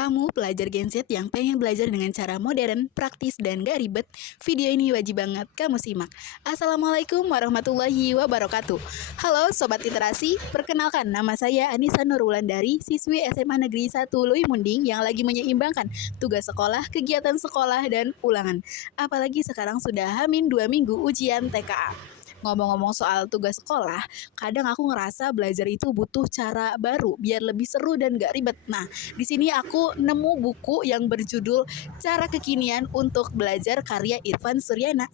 Kamu pelajar Gen Z yang pengen belajar dengan cara modern, praktis, dan gak ribet, video ini wajib banget kamu simak. Assalamualaikum warahmatullahi wabarakatuh. Halo Sobat Literasi, perkenalkan nama saya Anissa Nurwulandari, siswi SMA Negeri 1 Lui Munding yang lagi menyeimbangkan tugas sekolah, kegiatan sekolah, dan ulangan. Apalagi sekarang sudah hamin 2 minggu ujian TKA. Ngomong-ngomong soal tugas sekolah, kadang aku ngerasa belajar itu butuh cara baru biar lebih seru dan gak ribet. Nah, di sini aku nemu buku yang berjudul Cara Kekinian untuk Belajar karya Irfan Suryana.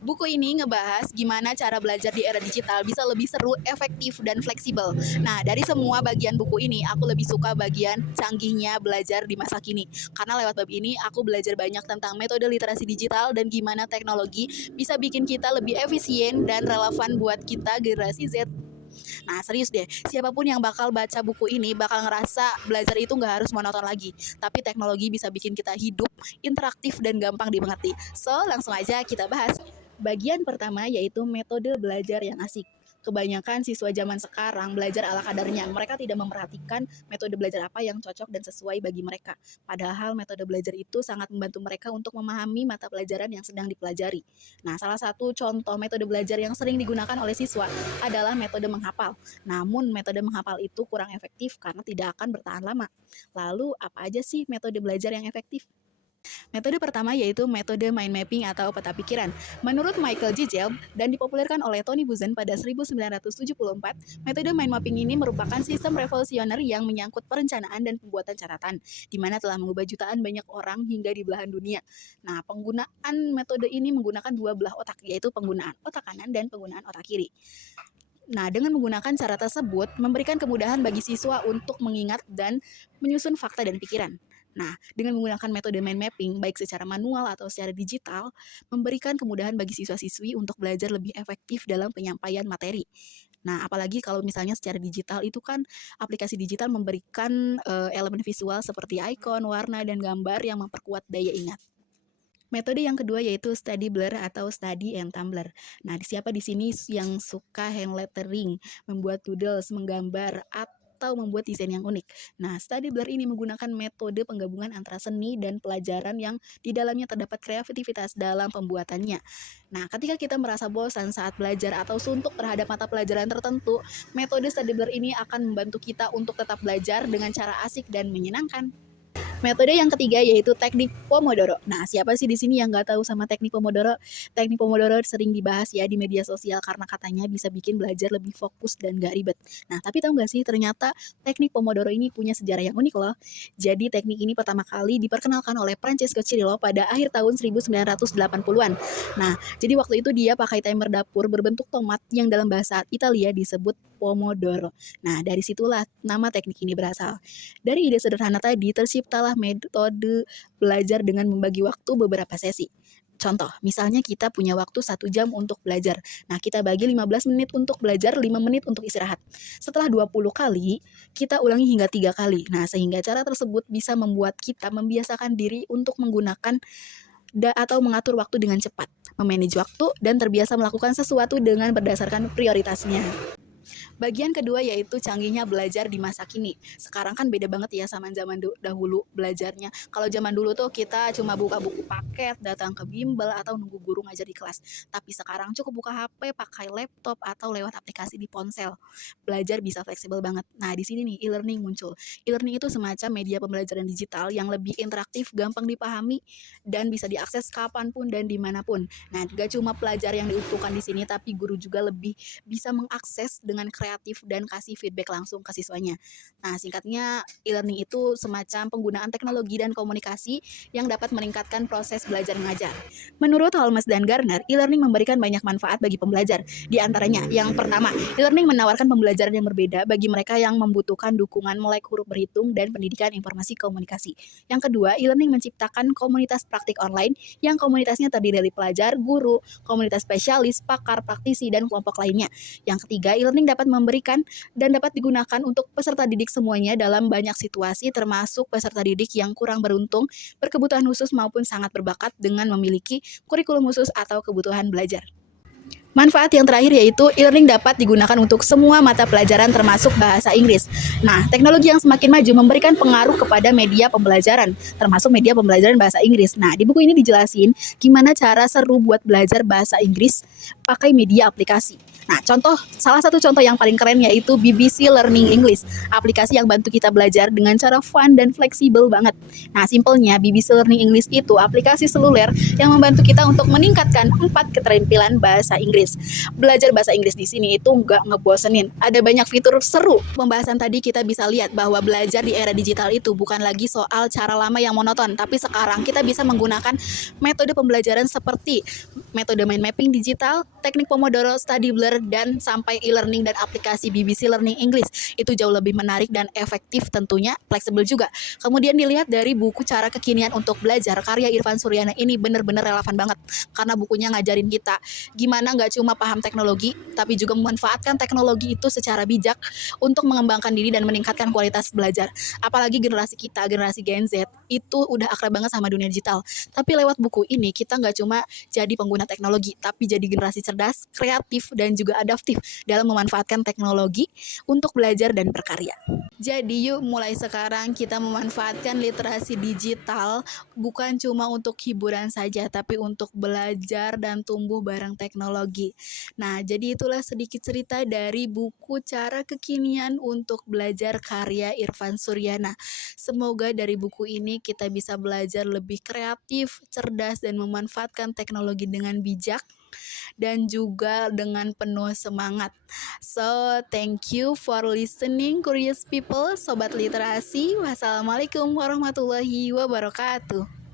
Buku ini ngebahas gimana cara belajar di era digital bisa lebih seru, efektif, dan fleksibel. Nah, dari semua bagian buku ini, aku lebih suka bagian canggihnya belajar di masa kini. Karena lewat bab ini, aku belajar banyak tentang metode literasi digital dan gimana teknologi bisa bikin kita lebih efisien dan relevan buat kita generasi Z. Nah serius deh, siapapun yang bakal baca buku ini bakal ngerasa belajar itu nggak harus monoton lagi. Tapi teknologi bisa bikin kita hidup, interaktif, dan gampang dimengerti. So, langsung aja kita bahas. Bagian pertama yaitu metode belajar yang asik. Kebanyakan siswa zaman sekarang belajar ala kadarnya. Mereka tidak memperhatikan metode belajar apa yang cocok dan sesuai bagi mereka. Padahal metode belajar itu sangat membantu mereka untuk memahami mata pelajaran yang sedang dipelajari. Nah, salah satu contoh metode belajar yang sering digunakan oleh siswa adalah metode menghafal. Namun, metode menghafal itu kurang efektif karena tidak akan bertahan lama. Lalu, apa aja sih metode belajar yang efektif? Metode pertama yaitu metode mind mapping atau peta pikiran. Menurut Michael J. Gelb dan dipopulerkan oleh Tony Buzan pada 1974, metode mind mapping ini merupakan sistem revolusioner yang menyangkut perencanaan dan pembuatan catatan, di mana telah mengubah jutaan banyak orang hingga di belahan dunia. Nah, penggunaan metode ini menggunakan dua belah otak, yaitu penggunaan otak kanan dan penggunaan otak kiri. Nah, dengan menggunakan cara tersebut, memberikan kemudahan bagi siswa untuk mengingat dan menyusun fakta dan pikiran. Nah, dengan menggunakan metode mind mapping, baik secara manual atau secara digital, memberikan kemudahan bagi siswa-siswi untuk belajar lebih efektif dalam penyampaian materi. Nah, apalagi kalau misalnya secara digital itu kan aplikasi digital memberikan elemen visual seperti ikon, warna, dan gambar yang memperkuat daya ingat. Metode yang kedua yaitu study blur atau study and tumbler. Nah, siapa di sini yang suka hand lettering, membuat doodles, menggambar, atau membuat desain yang unik? Nah, study blur ini menggunakan metode penggabungan antara seni dan pelajaran yang di dalamnya terdapat kreativitas dalam pembuatannya. Nah, ketika kita merasa bosan saat belajar atau suntuk terhadap mata pelajaran tertentu, metode study blur ini akan membantu kita untuk tetap belajar dengan cara asik dan menyenangkan. Metode yang ketiga yaitu teknik Pomodoro. Nah, siapa sih di sini yang nggak tahu sama teknik Pomodoro? Teknik Pomodoro sering dibahas ya di media sosial karena katanya bisa bikin belajar lebih fokus dan nggak ribet. Nah, tapi tahu nggak sih ternyata teknik Pomodoro ini punya sejarah yang unik loh. Jadi teknik ini pertama kali diperkenalkan oleh Francesco Cirillo pada akhir tahun 1980-an. Nah, jadi waktu itu dia pakai timer dapur berbentuk tomat yang dalam bahasa Italia disebut Pomodoro. Nah, dari situlah nama teknik ini berasal. Dari ide sederhana tadi, terciptalah metode belajar dengan membagi waktu beberapa sesi. Contoh, misalnya kita punya waktu 1 jam untuk belajar. Nah, kita bagi 15 menit untuk belajar, 5 menit untuk istirahat. Setelah 20 kali, kita ulangi hingga 3 kali. Nah, sehingga cara tersebut bisa membuat kita membiasakan diri untuk menggunakan atau mengatur waktu dengan cepat, memanage waktu, dan terbiasa melakukan sesuatu dengan berdasarkan prioritasnya. Bagian kedua yaitu canggihnya belajar di masa kini. Sekarang kan beda banget ya sama zaman dahulu belajarnya. Kalau zaman dulu tuh kita cuma buka buku paket, datang ke bimbel atau nunggu guru ngajar di kelas. Tapi sekarang cukup buka HP, pakai laptop atau lewat aplikasi di ponsel. Belajar bisa fleksibel banget. Nah, di sini nih e-learning muncul. E-learning itu semacam media pembelajaran digital yang lebih interaktif, gampang dipahami, dan bisa diakses kapanpun dan dimanapun. Nah, gak cuma pelajar yang diuntungkan di sini, tapi guru juga lebih bisa mengakses dengan kreatif dan kasih feedback langsung ke siswanya. Nah, singkatnya e-learning itu semacam penggunaan teknologi dan komunikasi yang dapat meningkatkan proses belajar mengajar. Menurut Holmes dan Gardner, e-learning memberikan banyak manfaat bagi pembelajar. Di antaranya, yang pertama, e-learning menawarkan pembelajaran yang berbeda bagi mereka yang membutuhkan dukungan melek huruf berhitung dan pendidikan informasi komunikasi. Yang kedua, e-learning menciptakan komunitas praktik online yang komunitasnya terdiri dari pelajar, guru, komunitas spesialis, pakar, praktisi, dan kelompok lainnya. Yang ketiga, e-learning dapat memberikan dan dapat digunakan untuk peserta didik semuanya dalam banyak situasi, termasuk peserta didik yang kurang beruntung, berkebutuhan khusus maupun sangat berbakat dengan memiliki kurikulum khusus atau kebutuhan belajar. Manfaat yang terakhir yaitu e-learning dapat digunakan untuk semua mata pelajaran termasuk bahasa Inggris. Nah, teknologi yang semakin maju memberikan pengaruh kepada media pembelajaran, termasuk media pembelajaran bahasa Inggris. Nah, di buku ini dijelasin gimana cara seru buat belajar bahasa Inggris pakai media aplikasi. Nah, salah satu contoh yang paling keren yaitu BBC Learning English, aplikasi yang bantu kita belajar dengan cara fun dan fleksibel banget. Nah, simpelnya BBC Learning English itu aplikasi seluler yang membantu kita untuk meningkatkan 4 keterampilan bahasa Inggris. Belajar bahasa Inggris di sini itu nggak ngebosenin. Ada banyak fitur seru. Pembahasan tadi kita bisa lihat bahwa belajar di era digital itu bukan lagi soal cara lama yang monoton, tapi sekarang kita bisa menggunakan metode pembelajaran seperti metode mind mapping digital, teknik Pomodoro, study blur, dan sampai e-learning dan aplikasi BBC Learning English. Itu jauh lebih menarik dan efektif, tentunya fleksibel juga. Kemudian dilihat dari buku Cara Kekinian untuk Belajar karya Irfan Suryana, ini benar-benar relevan banget karena bukunya ngajarin kita gimana nggak cuma paham teknologi tapi juga memanfaatkan teknologi itu secara bijak untuk mengembangkan diri dan meningkatkan kualitas belajar. Apalagi generasi kita, generasi Gen Z itu udah akrab banget sama dunia digital. Tapi lewat buku ini kita nggak cuma jadi pengguna teknologi, tapi jadi generasi cerdas, kreatif, dan juga adaptif dalam memanfaatkan teknologi untuk belajar dan berkarya. Jadi yuk mulai sekarang kita memanfaatkan literasi digital bukan cuma untuk hiburan saja, tapi untuk belajar dan tumbuh bareng teknologi. Nah, jadi itulah sedikit cerita dari buku Cara Kekinian untuk Belajar karya Irfan Suryana. Semoga dari buku ini kita bisa belajar lebih kreatif, cerdas, dan memanfaatkan teknologi dengan bijak dan juga dengan penuh semangat. So, thank you for listening, curious people, sobat literasi. Wassalamualaikum warahmatullahi wabarakatuh.